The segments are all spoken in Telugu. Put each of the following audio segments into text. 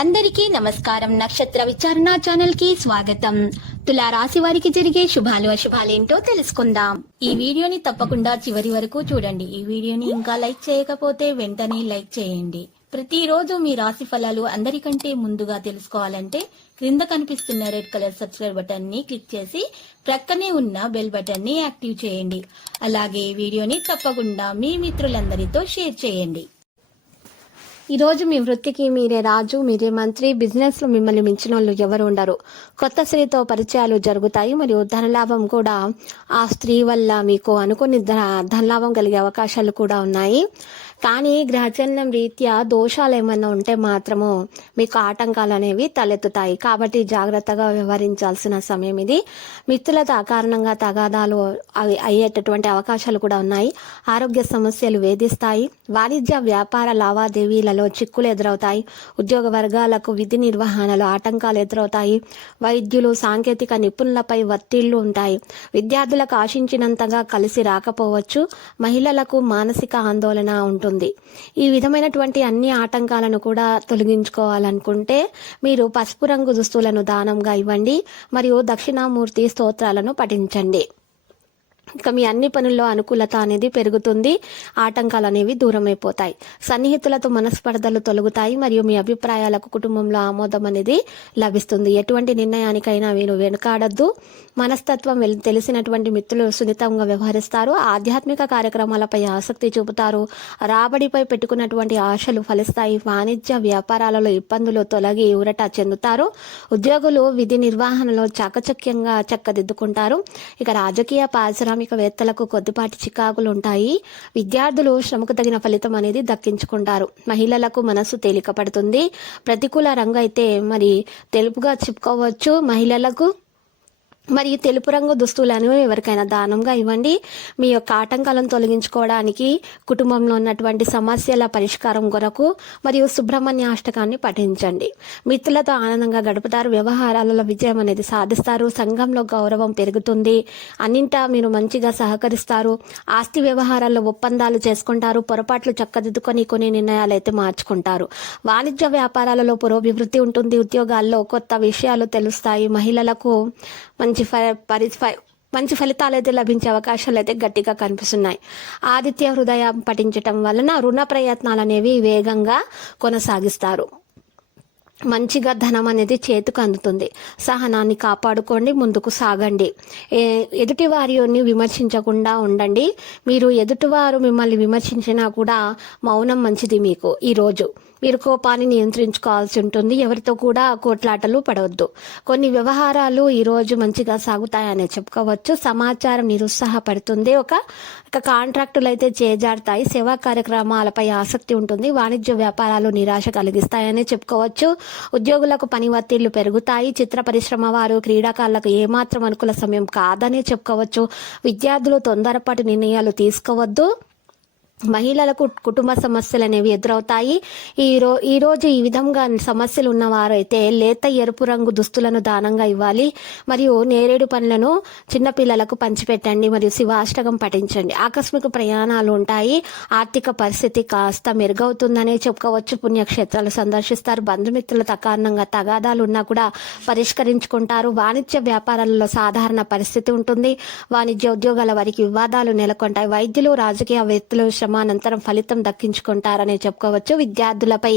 అందరికీ నమస్కారం. నక్షత్ర విచారణ ఛానల్ కి స్వాగతం. తులా రాశి వారికి జరిగే శుభాలు అశుభాలేంటో తెలుసుకుందాం. ఈ వీడియోని తప్పకుండా చివరి వరకు చూడండి. ఈ వీడియోని ఇంకా లైక్ చేయకపోతే వెంటనే లైక్ చేయండి. ప్రతిరోజు మీ రాశి ఫలాలు అందరికంటే ముందుగా తెలుసుకోవాలంటే క్రింద కనిపిస్తున్న రెడ్ కలర్ సబ్స్క్రైబ్ బటన్ ని క్లిక్ చేసి ప్రక్కనే ఉన్న బెల్ బటన్ ని యాక్టివ్ చేయండి. అలాగే ఈ వీడియోని తప్పకుండా మీ మిత్రులందరితో షేర్ చేయండి. ఈరోజు మీ వృత్తికి మీరే రాజు, మీరే మంత్రి. బిజినెస్ లో మిమ్మల్ని మించిన వాళ్ళు ఎవరు ఉండరు. కొత్త స్త్రీతో పరిచయాలు జరుగుతాయి మరియు ధనలాభం కూడా ఆ స్త్రీ వల్ల మీకు అనుకుని ధనలాభం కలిగే అవకాశాలు కూడా ఉన్నాయి. కానీ గ్రహచలనం రీత్యా దోషాలు ఏమన్నా ఉంటే మాత్రము మీకు ఆటంకాలు అనేవి తలెత్తుతాయి. కాబట్టి జాగ్రత్తగా వ్యవహరించాల్సిన సమయం ఇది. మిత్రులతో అకారణంగా తగాదాలు అయ్యేటటువంటి అవకాశాలు కూడా ఉన్నాయి. ఆరోగ్య సమస్యలు వేధిస్తాయి. వాణిజ్య వ్యాపార లావాదేవీలలో చిక్కులు ఎదురవుతాయి. ఉద్యోగ వర్గాలకు విధి నిర్వహణలో ఆటంకాలు ఎదురవుతాయి. వైద్యులు, సాంకేతిక నిపుణులపై ఒత్తిళ్లు ఉంటాయి. విద్యార్థులకు ఆశించినంతగా కలిసి రాకపోవచ్చు. మహిళలకు మానసిక ఆందోళన ఉంటుంది. ఈ విధమైనటువంటి అన్ని ఆటంకాలను కూడా తొలగించుకోవాలనుకుంటే మీరు పసుపు రంగు దుస్తులను దానంగా ఇవ్వండి మరియు దక్షిణామూర్తి స్తోత్రాలను పఠించండి. ఇక మీ అన్ని పనుల్లో అనుకూలత అనేది పెరుగుతుంది. ఆటంకాలు అనేవి దూరం అయిపోతాయి. సన్నిహితులతో మనస్పర్ధలు తొలగుతాయి మరియు మీ అభిప్రాయాలకు కుటుంబంలో ఆమోదం అనేది లభిస్తుంది. ఎటువంటి నిర్ణయానికైనా మీరు వెనుకాడద్దు. మనస్తత్వం తెలిసినటువంటి మిత్రులు సున్నితంగా వ్యవహరిస్తారు. ఆధ్యాత్మిక కార్యక్రమాలపై ఆసక్తి చూపుతారు. రాబడిపై పెట్టుకున్నటువంటి ఆశలు ఫలిస్తాయి. వాణిజ్య వ్యాపారాలలో ఇబ్బందులు తొలగి ఊరట చెందుతారు. ఉద్యోగులు విధి నిర్వహణలో చాకచక్యంగా చక్కదిద్దుకుంటారు. ఇక రాజకీయ పారిశ్రామికవేత్తలకు కొద్దిపాటి చికాకులు ఉంటాయి. విద్యార్థులు శ్రమకు తగిన ఫలితం అనేది దక్కించుకుంటారు. మహిళలకు మనసు తేలిక పడుతుంది. ప్రతికూల రంగు అయితే మరి తెలుపుగా చెప్పుకోవచ్చు. మహిళలకు మరియు తెలుపు రంగు దుస్తులను ఎవరికైనా దానంగా ఇవ్వండి. మీ యొక్క ఆటంకాలను తొలగించుకోవడానికి కుటుంబంలో ఉన్నటువంటి సమస్యల పరిష్కారం కొరకు మరియు సుబ్రహ్మణ్య అష్టకాన్ని పఠించండి. మిత్రులతో ఆనందంగా గడుపుతారు. వ్యవహారాలలో విజయం అనేది సాధిస్తారు. సంఘంలో గౌరవం పెరుగుతుంది. అన్నింటా మీరు మంచిగా సహకరిస్తారు. ఆస్తి వ్యవహారాల్లో ఒప్పందాలు చేసుకుంటారు. పొరపాట్లు చక్కదిద్దుకొని కొన్ని నిర్ణయాలు అయితే మార్చుకుంటారు. వాణిజ్య వ్యాపారాలలో పురోభివృద్ధి ఉంటుంది. ఉద్యోగాల్లో కొత్త విషయాలు తెలుస్తాయి. మహిళలకు మంచి ఫలితాలు అయితే లభించే అవకాశాలు అయితే గట్టిగా కనిపిస్తున్నాయి. ఆదిత్య హృదయం పఠించటం వలన రుణ ప్రయత్నాలు అనేవి వేగంగా కొనసాగిస్తారు. మంచిగా ధనం అనేది చేతికి అందుతుంది. సహనాన్ని కాపాడుకోండి. ముందుకు సాగండి. ఎదుటి వారిని విమర్శించకుండా ఉండండి. మీరు ఎదుటివారు మిమ్మల్ని విమర్శించినా కూడా మౌనం మంచిది. మీకు ఈరోజు మీరు కోపాన్ని నియంత్రించుకోవాల్సి ఉంటుంది. ఎవరితో కూడా కోట్లాటలు పడవద్దు. కొన్ని వ్యవహారాలు ఈరోజు మంచిగా సాగుతాయనే చెప్పుకోవచ్చు. సమాచారం నిరుత్సాహపడుతుంది. ఒక కాంట్రాక్టులు అయితే చేజారుతాయి. సేవా కార్యక్రమాలపై ఆసక్తి ఉంటుంది. వాణిజ్య వ్యాపారాలు నిరాశ కలిగిస్తాయని చెప్పుకోవచ్చు. ఉద్యోగులకు పని ఒత్తిళ్లు పెరుగుతాయి. చిత్ర పరిశ్రమ వారు, క్రీడాకారులకు ఏమాత్రం అనుకూల సమయం కాదని చెప్పుకోవచ్చు. విద్యార్థులు తొందరపాటు నిర్ణయాలు తీసుకోవద్దు. మహిళలకు కుటుంబ సమస్యలు అనేవి ఎదురవుతాయి. ఈ రోజు ఈ విధంగా సమస్యలు ఉన్నవారు అయితే లేత ఎరుపు రంగు దుస్తులను దానంగా ఇవ్వాలి మరియు నేరేడు పండ్లను చిన్నపిల్లలకు పంచిపెట్టండి మరియు శివాష్టకం పఠించండి. ఆకస్మిక ప్రయాణాలు ఉంటాయి. ఆర్థిక పరిస్థితి కాస్త మెరుగవుతుందనే చెప్పుకోవచ్చు. పుణ్యక్షేత్రాలు సందర్శిస్తారు. బంధుమిత్రులతో అకారణంగా తగాదాలు ఉన్నా కూడా పరిష్కరించుకుంటారు. వాణిజ్య వ్యాపారాలలో సాధారణ పరిస్థితి ఉంటుంది. వాణిజ్య ఉద్యోగాల వారికి వివాదాలు నెలకొంటాయి. వైద్యులు, రాజకీయవేత్తలు అనంతరం ఫలితం దక్కించుకుంటారని చెప్పుకోవచ్చు. విద్యార్థులపై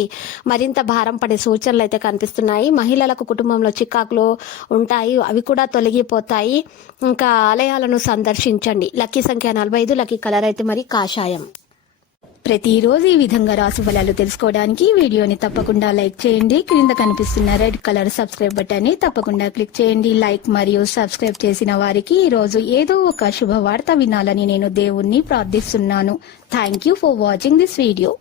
మరింత భారం పడే సూచనలు అయితే కనిపిస్తున్నాయి. మహిళలకు కుటుంబంలో చికాకులు ఉంటాయి. అవి కూడా తొలగిపోతాయి. ఇంకా ఆలయాలను సందర్శించండి. లక్కీ సంఖ్య 45. లక్కీ కలర్ అయితే మరి కాషాయం. ప్రతిరోజు ఈ విధంగా రాశి ఫలాలు తెలుసుకోవడానికి వీడియోని తప్పకుండా లైక్ చేయండి. క్రింద కనిపిస్తున్న రెడ్ కలర్ సబ్స్క్రైబ్ బటన్ ని తప్పకుండా క్లిక్ చేయండి. లైక్ మరియు సబ్స్క్రైబ్ చేసిన వారికి ఈ రోజు ఏదో ఒక శుభవార్త వినాలని నేను దేవుణ్ణి ప్రార్థిస్తున్నాను. Thank you for watching this video.